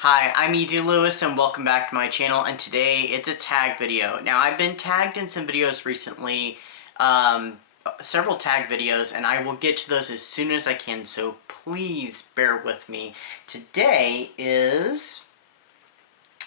Hi, I'm E.D. Lewis and welcome back to my channel, and today it's a tag video. Now, I've been tagged in some videos recently, several tag videos, and I will get to those as soon as I can, so please bear with me. Today is...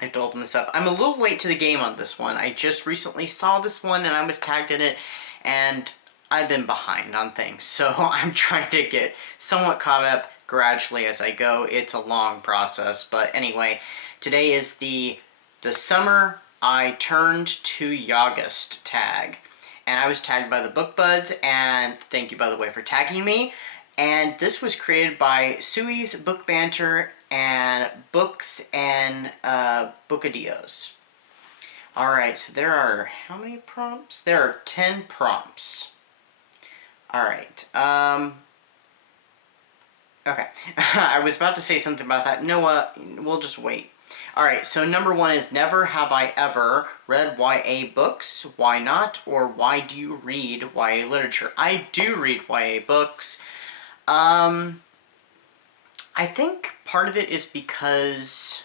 I have to open this up. I'm a little late to the game on this one. I just recently saw this one and I was tagged in it, and I've been behind on things, so I'm trying to get somewhat caught up gradually as I go. It's a long process, but anyway, today is the summer I turned to August tag, and I was tagged by the Book Buds, and thank you, by the way, for tagging me. And this was created by Sui's Book Banter and Books and Bookadios. Alright, so there are, how many prompts? There are 10 prompts. Alright, okay. I was about to say something about that. No, we'll just wait. Alright, so number one is, never have I ever read YA books. Why not? Or why do you read YA literature? I do read YA books. I think part of it is because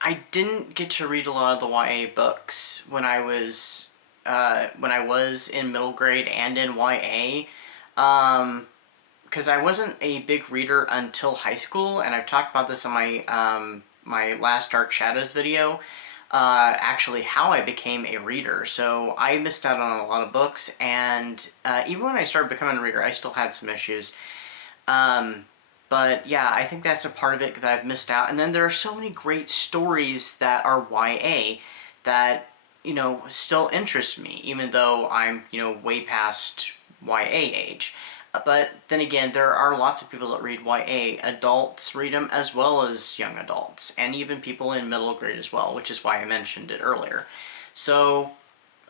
I didn't get to read a lot of the YA books when I was in middle grade and in YA, because I wasn't a big reader until high school, and I've talked about this in my my last Dark Shadows video, actually how I became a reader. So I missed out on a lot of books, and even when I started becoming a reader, I still had some issues. But yeah, I think that's a part of it that I've missed out. And then there are so many great stories that are YA that, you know, still interest me, even though I'm, you know, way past YA age. But then again, there are lots of people that read YA. Adults read them as well as young adults, and even people in middle grade as well, which is why I mentioned it earlier. So,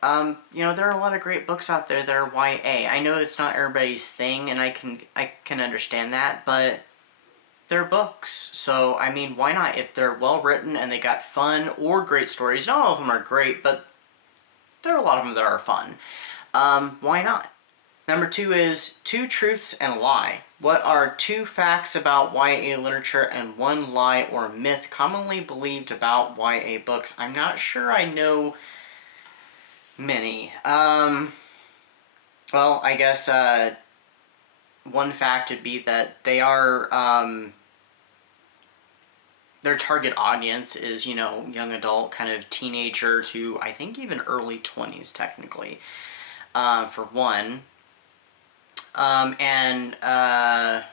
you know, there are a lot of great books out there that are YA. I know it's not everybody's thing, and I can understand that, but they're books. So, I mean, why not? If they're well written and they got fun or great stories, not all of them are great, but there are a lot of them that are fun. Why not? Number two is two truths and a lie. What are two facts about YA literature and one lie or myth commonly believed about YA books? I'm not sure I know many. Well, I guess one fact would be that they are, their target audience is, you know, young adult, kind of teenager to, I think, even early 20s, technically, for one. Another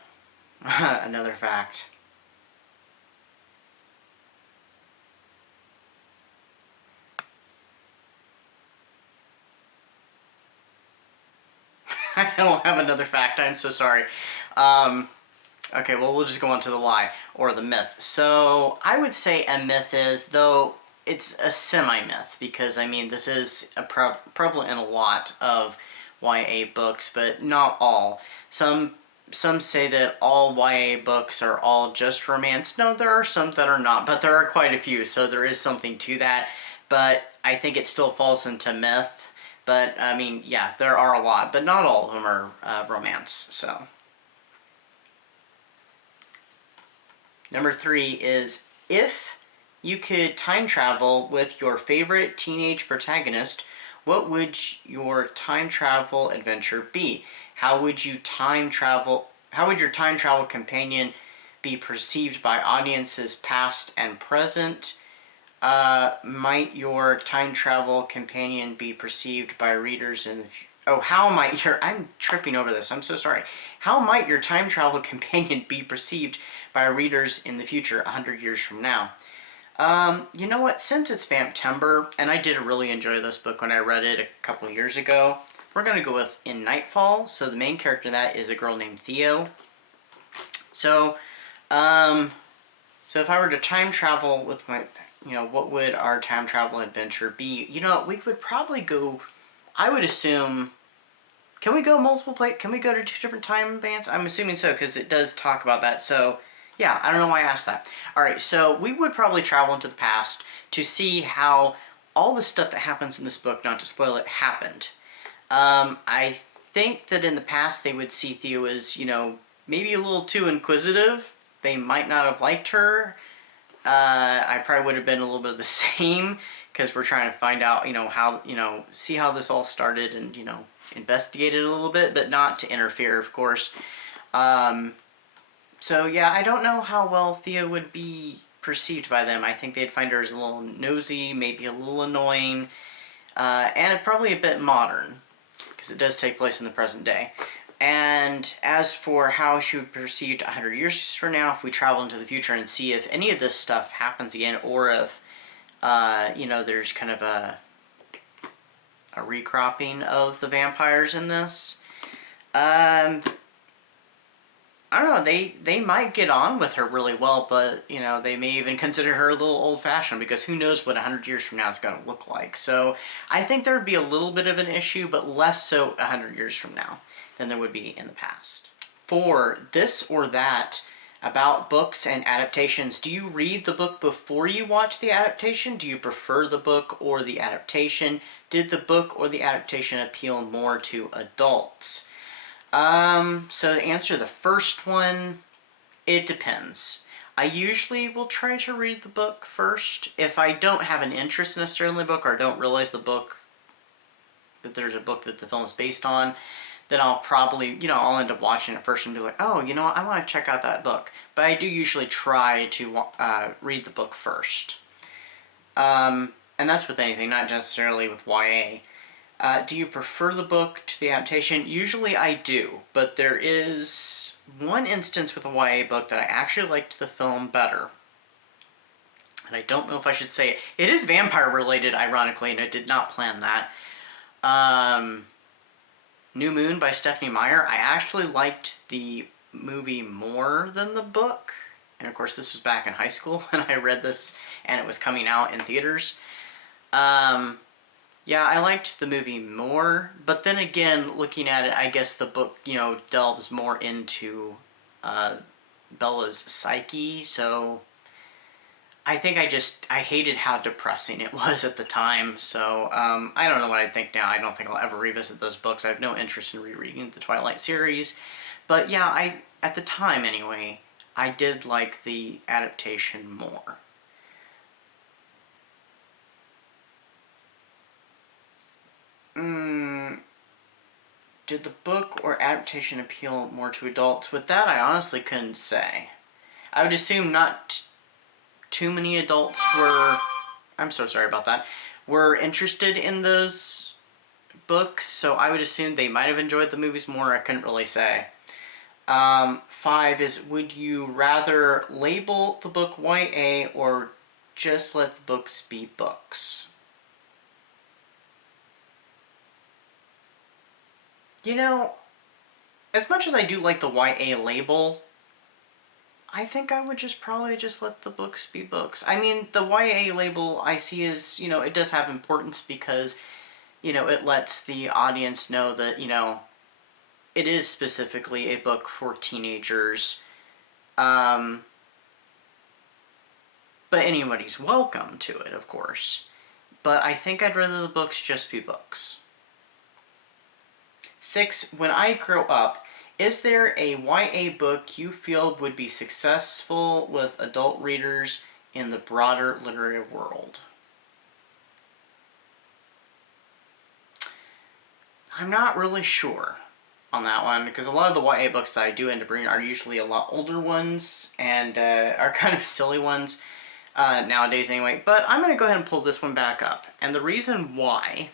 fact. I don't have another fact, I'm so sorry. Okay, well, we'll just go on to the lie, or the myth. So, I would say a myth is, though it's a semi-myth, because, I mean, this is prevalent in a lot of YA books, but not all. Some say that all YA books are all just romance. No, there are some that are not, but there are quite a few, so there is something to that. But I think it still falls into myth. But, I mean, yeah, there are a lot, but not all of them are romance, so. Number three is, if you could time travel with your favorite teenage protagonist, what would your time travel adventure be? How would your time travel companion be perceived by audiences past and present? Might your time travel companion be perceived by readers in the future? Oh, I'm tripping over this, I'm so sorry. How might your time travel companion be perceived by readers in the future, 100 years from now? You know what, since it's Vamptember, and I did really enjoy this book when I read it a couple of years ago, we're going to go with In Nightfall. So the main character in that is a girl named Theo. So, if I were to time travel with my, you know, what would our time travel adventure be? You know, we would probably go, I would assume, can we go can we go to two different time bands? I'm assuming so, because it does talk about that, so yeah, I don't know why I asked that. Alright, so we would probably travel into the past to see how all the stuff that happens in this book, not to spoil it, happened. I think that in the past they would see Theo as, you know, maybe a little too inquisitive. They might not have liked her. I probably would have been a little bit of the same, because we're trying to find out, how, see how this all started and, investigate it a little bit, but not to interfere, of course. So yeah, I don't know how well Thea would be perceived by them. I think they'd find her as a little nosy, maybe a little annoying, and probably a bit modern, because it does take place in the present day. And as for how she would be perceived 100 years from now, if we travel into the future and see if any of this stuff happens again, or if, there's kind of a recropping of the vampires in this, I don't know, they might get on with her really well, but, they may even consider her a little old-fashioned, because who knows what 100 years from now is going to look like. So I think there would be a little bit of an issue, but less so 100 years from now than there would be in the past. For this or that about books and adaptations, do you read the book before you watch the adaptation? Do you prefer the book or the adaptation? Did the book or the adaptation appeal more to adults? So to answer the first one, it depends. I usually will try to read the book first. If I don't have an interest necessarily in the book, or don't realize that there's a book that the film is based on, then I'll probably, I'll end up watching it first and be like, oh, I want to check out that book. But I do usually try to read the book first. And that's with anything, not necessarily with YA. Do you prefer the book to the adaptation? Usually I do, but there is one instance with a YA book that I actually liked the film better. And I don't know if I should say it. It is vampire related, ironically, and I did not plan that. New Moon by Stephanie Meyer. I actually liked the movie more than the book. And of course this was back in high school when I read this and it was coming out in theaters. Yeah, I liked the movie more, but then again, looking at it, I guess the book, delves more into Bella's psyche, so I think I hated how depressing it was at the time, so I don't know what I think now. I don't think I'll ever revisit those books. I have no interest in rereading the Twilight series, but yeah, at the time anyway, I did like the adaptation more. Did the book or adaptation appeal more to adults? With that, I honestly couldn't say. I would assume not too many adults I'm so sorry about that, were interested in those books, so I would assume they might have enjoyed the movies more. I couldn't really say. 5 is, would you rather label the book YA or just let the books be books? As much as I do like the YA label, I think I would probably just let the books be books. I mean, the YA label I see is, it does have importance because, it lets the audience know that, it is specifically a book for teenagers. But anybody's welcome to it, of course. But I think I'd rather the books just be books. 6, when I grow up, is there a YA book you feel would be successful with adult readers in the broader literary world? I'm not really sure on that one, because a lot of the YA books that I do end up reading are usually a lot older ones, and are kind of silly ones nowadays anyway. But I'm going to go ahead and pull this one back up. And the reason why,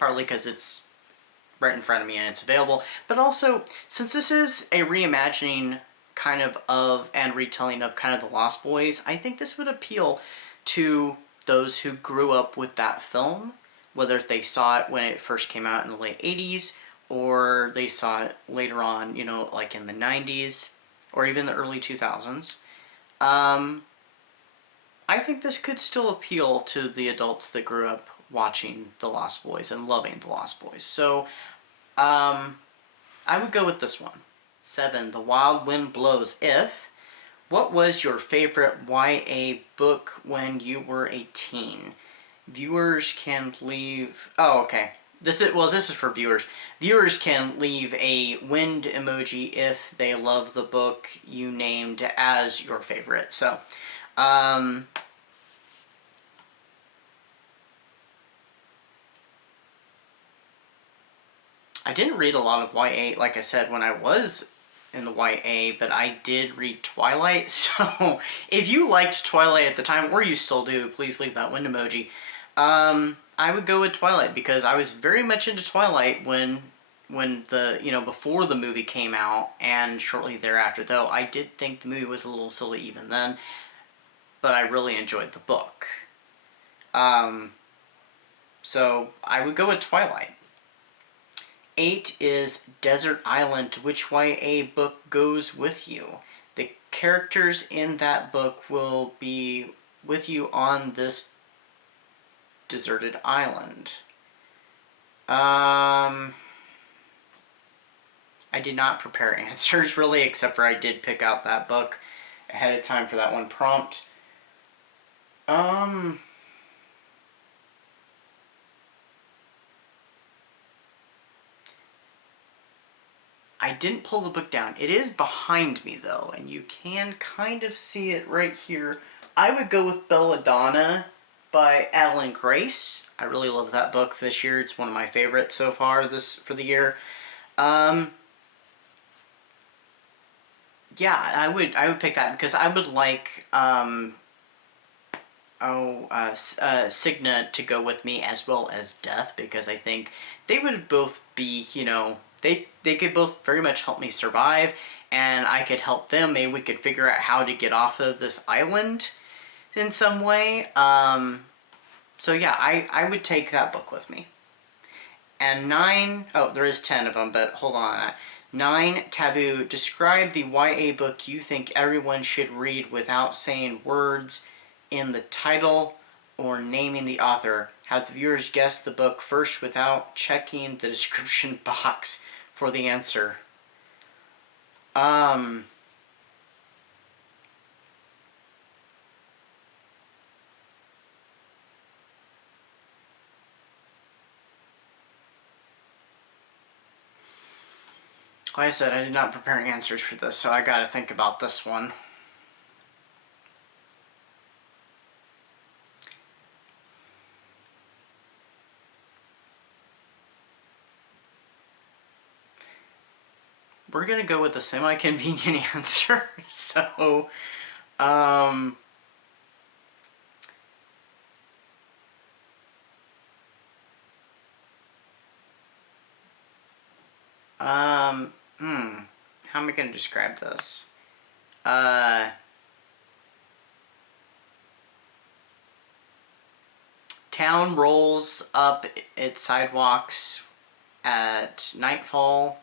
partly because it's right in front of me and it's available, but also since this is a reimagining kind of and retelling of kind of the Lost Boys, I think this would appeal to those who grew up with that film, whether they saw it when it first came out in the late 80s or they saw it later on, like in the 90s or even the early 2000s. I think this could still appeal to the adults that grew up watching The Lost Boys and loving The Lost Boys. So, I would go with this one. 7, The Wild Wind Blows. What was your favorite YA book when you were a teen? Viewers can leave... Oh, okay. This is for viewers. Viewers can leave a wind emoji if they love the book you named as your favorite. So, I didn't read a lot of YA, like I said, when I was in the YA, but I did read Twilight. So, if you liked Twilight at the time, or you still do, please leave that wind emoji. I would go with Twilight because I was very much into Twilight when the, before the movie came out, and shortly thereafter. Though I did think the movie was a little silly even then, but I really enjoyed the book. So I would go with Twilight. 8 is Desert Island. Which YA book goes with you? The characters in that book will be with you on this deserted island. I did not prepare answers really, except for I did pick out that book ahead of time for that one prompt. I didn't pull the book down. It is behind me though, and you can kind of see it right here. I would go with Belladonna by Adeline Grace. I really love that book this year. It's one of my favorites so far for the year. Yeah, I would pick that because I would like Signa to go with me, as well as Death, because I think they would both be, they could both very much help me survive, and I could help them. Maybe we could figure out how to get off of this island in some way. So yeah, I would take that book with me. And 9, oh, there is 10 of them, but hold on. 9, Taboo. Describe the YA book you think everyone should read without saying words in the title or naming the author. Have the viewers guess the book first without checking the description box for the answer. Like I said, I did not prepare answers for this, so I gotta think about this one. We're gonna go with a semi-convenient answer. So, how am I gonna describe this? Town rolls up its sidewalks at nightfall.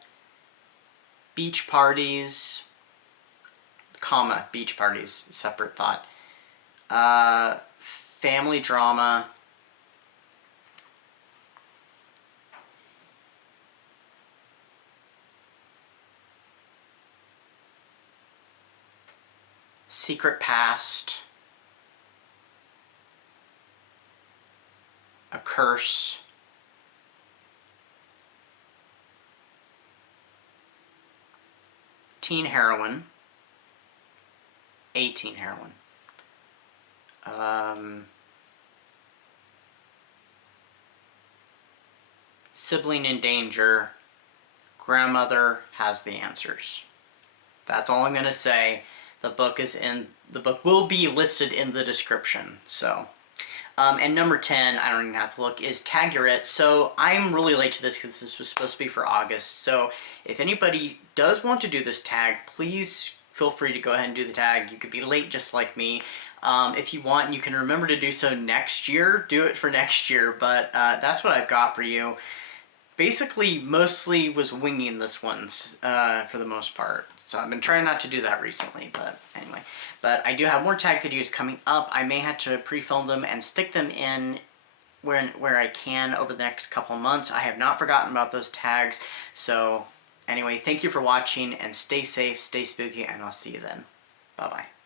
Beach parties, beach parties, separate thought. Family drama. Secret past. A curse. Teen heroine. A teen heroine. Sibling in danger. Grandmother has the answers. That's all I'm gonna say. The book will be listed in the description. So, and number 10, I don't even have to look, is Tag Your It. So I'm really late to this because this was supposed to be for August. So if anybody does want to do this tag, please feel free to go ahead and do the tag. You could be late just like me. If you want, and you can remember to do so next year, do it for next year. But that's what I've got for you. Basically, mostly was winging this one for the most part. So I've been trying not to do that recently, but anyway. But I do have more tag videos coming up. I may have to pre-film them and stick them in where I can over the next couple of months. I have not forgotten about those tags. So anyway, thank you for watching, and stay safe, stay spooky, and I'll see you then. Bye-bye.